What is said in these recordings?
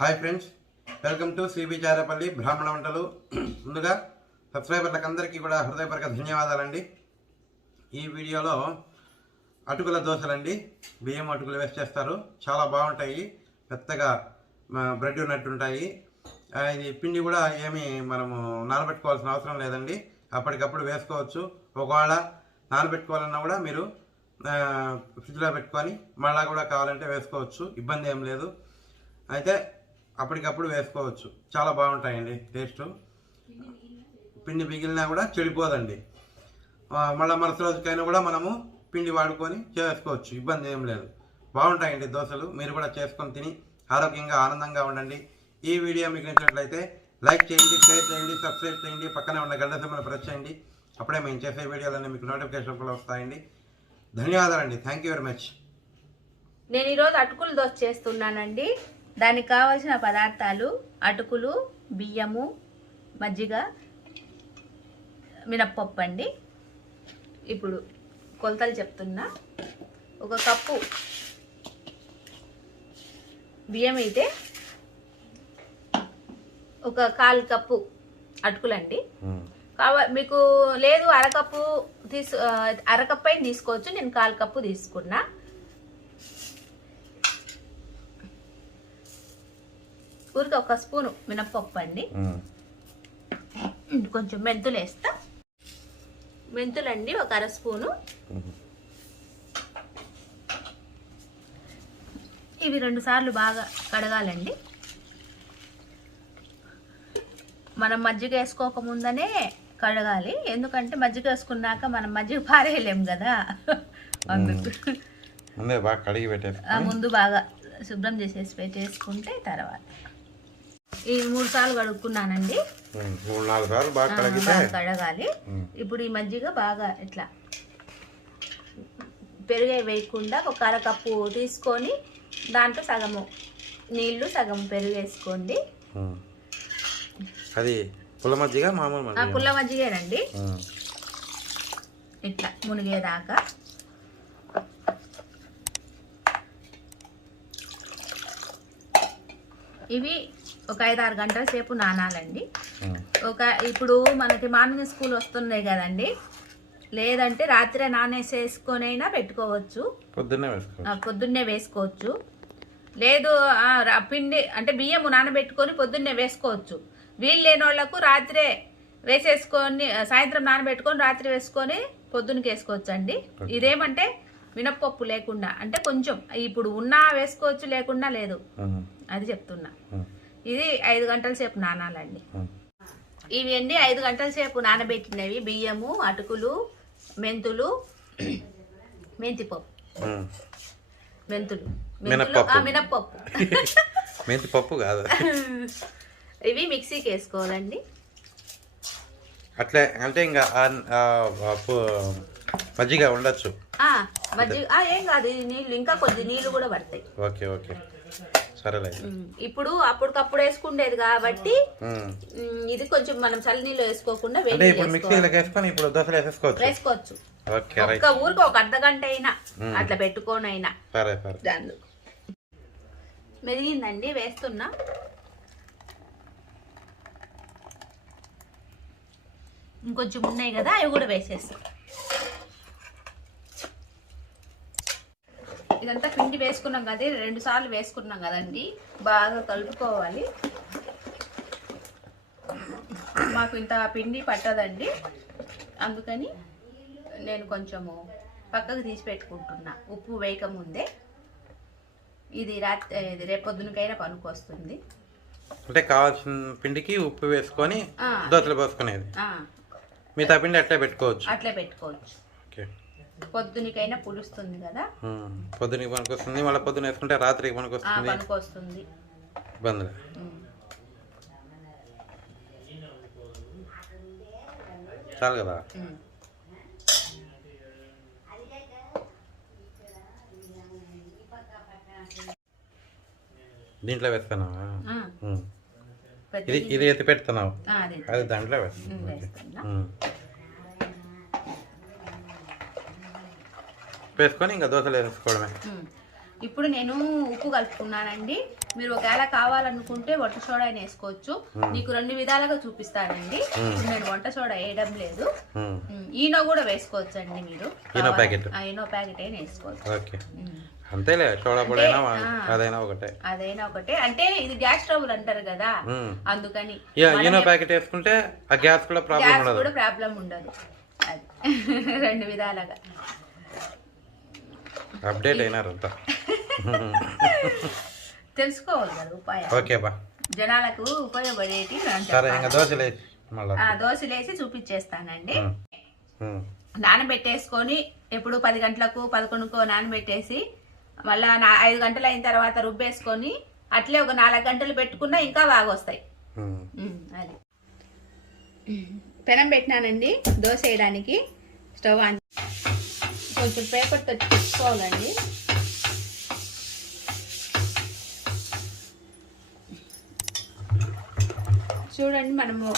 Hi friends, welcome to cbcharepalli bramhanavantalu. ముందుగా సబ్స్క్రైబర్లకు అందరికీ కూడా హృదయపూర్వక ధన్యవాదాలండి. ఈ వీడియోలో అటుకుల దోశలండి. బియ్యం అటుకులు వేసి చేస్తారు, చాలా బాగుంటాయి. మెత్తగా బ్రెడ్ ఉన్నట్టు ఉంటాయి. ఇది పిండి కూడా ఏమీ మనము నానబెట్టుకోవాల్సిన అవసరం లేదండి, అప్పటికప్పుడు వేసుకోవచ్చు. ఒకవేళ నానబెట్టుకోవాలన్నా కూడా మీరు ఫ్రిడ్జ్లో పెట్టుకొని మళ్ళా కూడా కావాలంటే వేసుకోవచ్చు, ఇబ్బంది ఏం లేదు. అయితే అప్పటికప్పుడు వేసుకోవచ్చు, చాలా బాగుంటాయండి. టేస్టు పిండి మిగిలినా కూడా చెడిపోదండి. మళ్ళీ మరుసటి రోజుకైనా కూడా మనము పిండి వాడుకొని చేసుకోవచ్చు, ఇబ్బంది ఏం లేదు. బాగుంటాయండి దోశలు. మీరు కూడా చేసుకొని తిని ఆరోగ్యంగా ఆనందంగా ఉండండి. ఈ వీడియో మీకు నచ్చినట్లయితే లైక్ చేయండి, షేర్ చేయండి, సబ్స్క్రైబ్ చేయండి, పక్కనే ఉన్న గంట సింబల్ని ప్రెస్ చేయండి. అప్పుడే మేము చేసే వీడియోలన్నీ మీకు నోటిఫికేషన్ కూడా వస్తాయండి. ధన్యవాదాలండి. Thank you very much. నేను ఈరోజు అటుకులు దోశ చేస్తున్నానండి. దానికి కావాల్సిన పదార్థాలు అటుకులు, బియ్యము, మజ్జిగ, మినప్పప్పు అండి. ఇప్పుడు కొలతలు చెప్తున్నా. ఒక కప్పు బియ్యం అయితే ఒక 1/4 కప్పు అటుకులండి. మీకు లేదు అరకప్పు అరకప్పు అయిన తీసుకోవచ్చు. నేను 1/4 కప్పు తీసుకున్నా. ఊరికి 1 స్పూను మినప్పప్పు అండి. కొంచెం మెంతులు వేస్తా. మెంతులండి 1 అర స్పూను. ఇవి 2 సార్లు బాగా కడగాలండి. మనం మజ్జిగ వేసుకోకముందనే కడగాలి, ఎందుకంటే మజ్జిగ వేసుకున్నాక మనం మజ్జిగ పారేయలేం కదా, అందుకు ముందు బాగా శుభ్రం చేసేసి పెట్టేసుకుంటే తర్వాత. ఈ 3 సార్లు కడుక్కున్నానండి. 3-4 సార్లు బాగా కడగాలి. ఇప్పుడు ఈ మజ్జిగ బాగా ఇట్లా పెరుగు వేయకుండా 1 అరకప్పు తీసుకొని దాంట్లో సగము నీళ్లు సగం పెరుగు వేసుకోండి. అది పుల్ల మజ్జిగ, మామూలు మజ్జిగ? పుల్ల మజ్జిగేనండి. ఇట్లా మునిగేదాకా ఇవి ఒక 5-6 గంటల సేపు నానాలండి. ఇప్పుడు మనకి మార్నింగ్ స్కూల్ వస్తున్నాయి కదండి, లేదంటే రాత్రే నానేసేసుకొనైనా పెట్టుకోవచ్చు, పొద్దున్నే వేసుకోవచ్చు. లేదు పిండి అంటే బియ్యము నానబెట్టుకొని పొద్దున్నే వేసుకోవచ్చు. వీళ్ళు లేని వాళ్ళకు రాత్రే వేసేసుకొని సాయంత్రం నానబెట్టుకొని రాత్రి వేసుకొని పొద్దున్నకి వేసుకోవచ్చు అండి. ఇదేమంటే మినప్పప్పు లేకుండా, అంటే కొంచెం ఇప్పుడు ఉన్నా వేసుకోవచ్చు, లేకుండా లేదు, అది చెప్తున్నా. ఇది 5 గంటల సేపు నానాలండి. ఇవి అండి 5 గంటల సేపు నానబెట్టినవి బియ్యము, అటుకులు, మెంతులు, మెంతిపప్పు, మినప్పప్పు మెంతిపప్పు కాదు, ఇవి మిక్సీకి వేసుకోవాలండి. అట్లే అంటే ఇంకా మజ్జిగ ఉండొచ్చు, మజ్జిగ ఏం కాదు, నీళ్ళు ఇంకా కొద్ది నీళ్ళు కూడా పడతాయి. ఓకే ఓకే సరేలే. ఇప్పుడు అప్పటికప్పుడు వేసుకుండేది కాబట్టి ఇది కొంచెం మనం చల్ల నీళ్ళు వేసుకోకుండా వేసుకోవచ్చు. ఒక్క ఊరికి 1 అర్ధ గంట అయినా అట్లా పెట్టుకొని అయినా. మెరిగిందండి, వేస్తున్నా. ఇంకొంచెం ఉన్నాయి కదా, అవి కూడా వేసేస్తాం. ఇదంతా పిండి వేసుకున్నాం కదా, 2 సార్లు వేసుకున్నాం కదండి, బాగా కలుపుకోవాలి. మాకు ఇంత పిండి పట్టదండి, అందుకని నేను కొంచెము పక్కకు తీసి పెట్టుకుంటున్నా, ఉప్పు వేయకముందే. ఇది రేపొద్దునకైనా పనికొస్తుంది. అంటే కావాల్సిన పిండికి ఉప్పు వేసుకొని దోశలు పోసుకునేది. మిగతా పిండి అట్లే పెట్టుకోవచ్చు. పొద్దునికైనా పులుస్తుంది కదా, పొద్దునికి పనికొస్తుంది. మళ్ళీ పొద్దున వేసుకుంటే రాత్రికి పనికొస్తుంది. ఇబ్బంది చాలు కదా. దీంట్లో వేస్తున్నావా? ఇది ఎత్తి పెడుతున్నావు, అది దాంట్లో వేసుకొని ఇంకా దోశలు వేసుకోవడమే. ఇప్పుడు నేను ఉప్పు కలుపుకున్నానండి. మీరు ఒకవేళ కావాలనుకుంటే వంట సోడా అయినా వేసుకోవచ్చు. నీకు 2 విధాలుగా చూపిస్తానండి. ఇప్పుడు నేను వంట సోడా వేయడం లేదు. ఈనో కూడా వేసుకోవచ్చు అండి. మీరు ఈనో ప్యాకెట్ అయినా వేసుకోవచ్చు. అంతేలే, సోడా పొడి అదైనా ఒకటే. అంటే ఇది గ్యాస్ ట్రబుల్ అంటారు కదా, అందుకని ఈనో ప్యాకెట్ వేసుకుంటే ఆ గ్యాస్ కూడా ప్రాబ్లం ఉండదు. అది 2 విధాలుగా అప్డేట్ అయినారంతా. తెలుసుకోవాలి కదా ఉపాయం. ఓకే బా, జనాలకు ఉపయోగపడేటి దోశలేసి చూపించేస్తానండి. నానబెట్టేసుకొని ఎప్పుడు 10 గంటలకు 11కో నానబెట్టేసి మళ్ళా 5 గంటలు అయిన తర్వాత రుబ్బేసుకొని అట్లే ఒక 4 గంటలు పెట్టుకున్నా ఇంకా బాగా వస్తాయి. అది పెనం పెట్టినానండి దోశ వేయడానికి. స్టవ్ ఆన్, కొంచెం పేపర్తో తెచ్చుకోవాలండి. చూడండి, మనము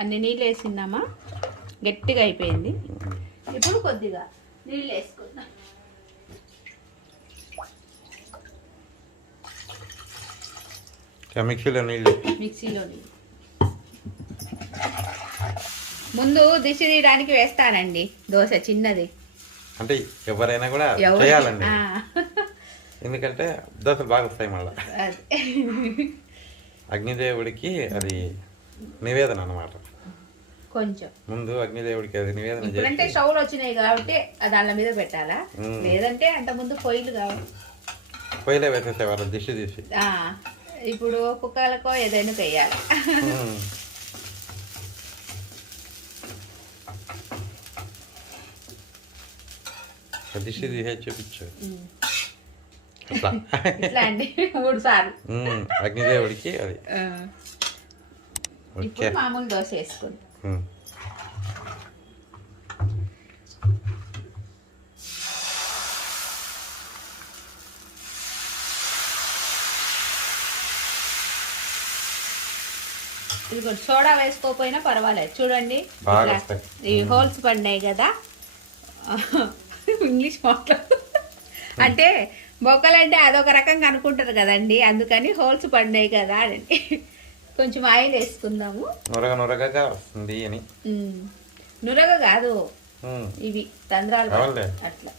అన్ని నీళ్ళు వేసినామా, గట్టిగా అయిపోయింది. ఇప్పుడు కొద్దిగా నీళ్ళు వేసుకుందాం. మిక్సీలో నీళ్ళు ముందు దిష్టి తీయడానికి వేస్తానండి దోశ చిన్నది. అంటే ఎవరైనా కూడా చేయాలండి, ఎందుకంటే దోశలు బాగా వస్తాయి. మళ్ళీ అగ్నిదేవుడికి అది నివేదన అన్నమాట. కొంచెం ముందు అగ్నిదేవుడికి అది నివేదన. అంటే స్టవ్లు వచ్చినాయి కాబట్టి దాని మీద పెట్టాలా, లేదంటే అంత ముందు పొయ్యిలే వేసేసేవారు దిష్టి తీసి. ఇప్పుడు కుక్కలకో ఏదైనా వేయాలి. దిష్టి తీసే చూపించు ఇట్లా అండి 3 సార్లు అగ్నిదేవుడికి అది. ఇప్పుడు మామూలు దోశ వేసుకుంది. ఇది కూడా సోడా వేసుకోకపోయినా పర్వాలేదు. చూడండి ఈ హోల్స్ పడినాయి కదా, ఇంగ్లీష్ మాట్లాడు అంటే బొక్కలంటే అదొక రకంగా అనుకుంటారు కదండి, అందుకని హోల్స్ పడినాయి కదా అని. కొంచెం ఆయిల్ వేసుకుందాము. నురగగా వస్తుంది అని. నురగ కాదు, ఇవి తంద్రాలు అట్లా.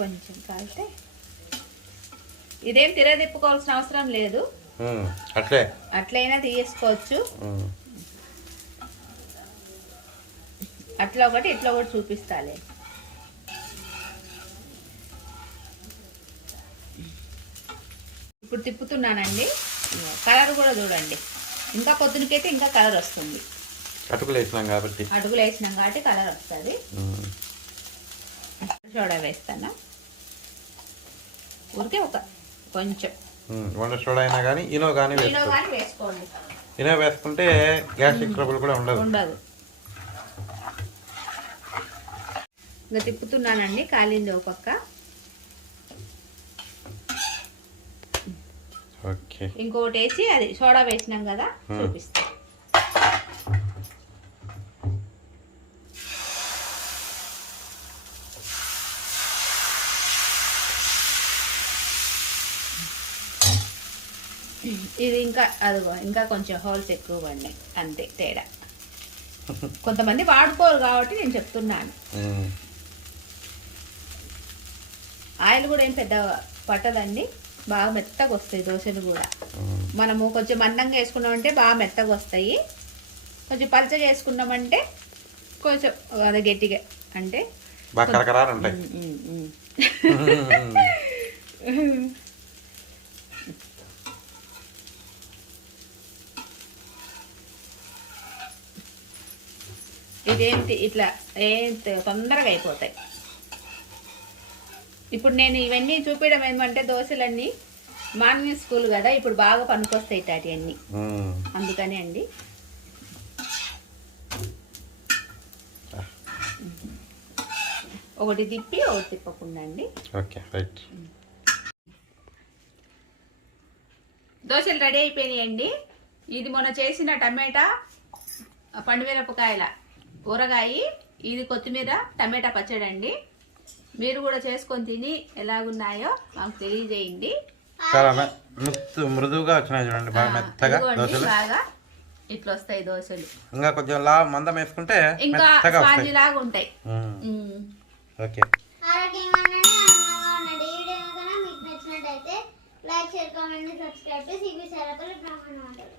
కొంచెం కాలితే ఇదేం తిరగదిప్పుకోవాల్సిన అవసరం లేదు, అట్లయినా తీసుకోవచ్చు. అట్లా ఒకటి ఇట్లా ఒకటి చూపిస్తాలే. ఇప్పుడు తిప్పుతున్నానండి. కలర్ కూడా చూడండి, ఇంకా పొద్దునకైతే ఇంకా కలర్ వస్తుంది. అటుకులు వేసినాం కాబట్టి కలర్ వస్తుంది. సోడా వేస్తాను ఊరికే ఒక కొంచెం. వంట సోడా అయినా కానీ ఇనో కానీ వేసుకోండి. ఇనో వేసుకుంటే గ్యాస్ట్రిక్ ట్రబుల్ కూడా ఉండదు. ఇంకా తిప్పుతున్నానండి, కాలింది ఒక పక్క. ఇంకొకటి వేసి అది సోడా వేసినాం కదా చూపిస్తా. ఇది ఇంకా కొంచెం హోల్స్ ఎక్కువ పడినాయి, అంతే తేడా. కొంతమంది వాడుకోరు కాబట్టి నేను చెప్తున్నాను. ఆయిల్ కూడా ఏం పెద్ద పట్టదండి, బాగా మెత్తగా వస్తాయి దోశలు కూడా. మనము కొంచెం మందంగా వేసుకున్నామంటే బాగా మెత్తగా వస్తాయి, కొంచెం పలచగా వేసుకున్నామంటే కొంచెం అది గట్టిగా అంటే ఇదేంటి ఇట్లా తొందరగా అయిపోతాయి. ఇప్పుడు నేను ఇవన్నీ చూపించడం ఏమంటే దోశలన్నీ మార్నింగ్ స్కూల్ కదా, ఇప్పుడు బాగా పనికొస్తాయి తాటి అన్నీ, అందుకని అండి. ఒకటి తిప్పి ఒకటి తిప్పకుండా అండి. దోశలు రెడీ అయిపోయినాయండి. ఇది మొన్న చేసిన టమాటా పండుమిరపకాయల ఊరగాయ, ఇది కొత్తిమీర టమాటా పచ్చడి అండి. మీరు కూడా చేసుకొని తిని ఎలాగున్నాయో మాకు తెలియజేయండి. చాలా మృదువుగా వచ్చినాయి చూడండి, బాగా మెత్తగా దోశలు. బాగా ఇట్లా వస్తాయి దోశలు. ఇంకా కొంచెం మందం వేసుకుంటే ఇంకా స్పాంజీ లాగా ఉంటాయి. ఓకే, ఆరోగ్యంగా ఉండండి, ఆనందంగా ఉండండి. ఈ వీడియో కనుక మీకు నచ్చినట్టయితే like, share, comment, subscribe to Sibi Charapalli బ్రాహ్మణ వంటలు.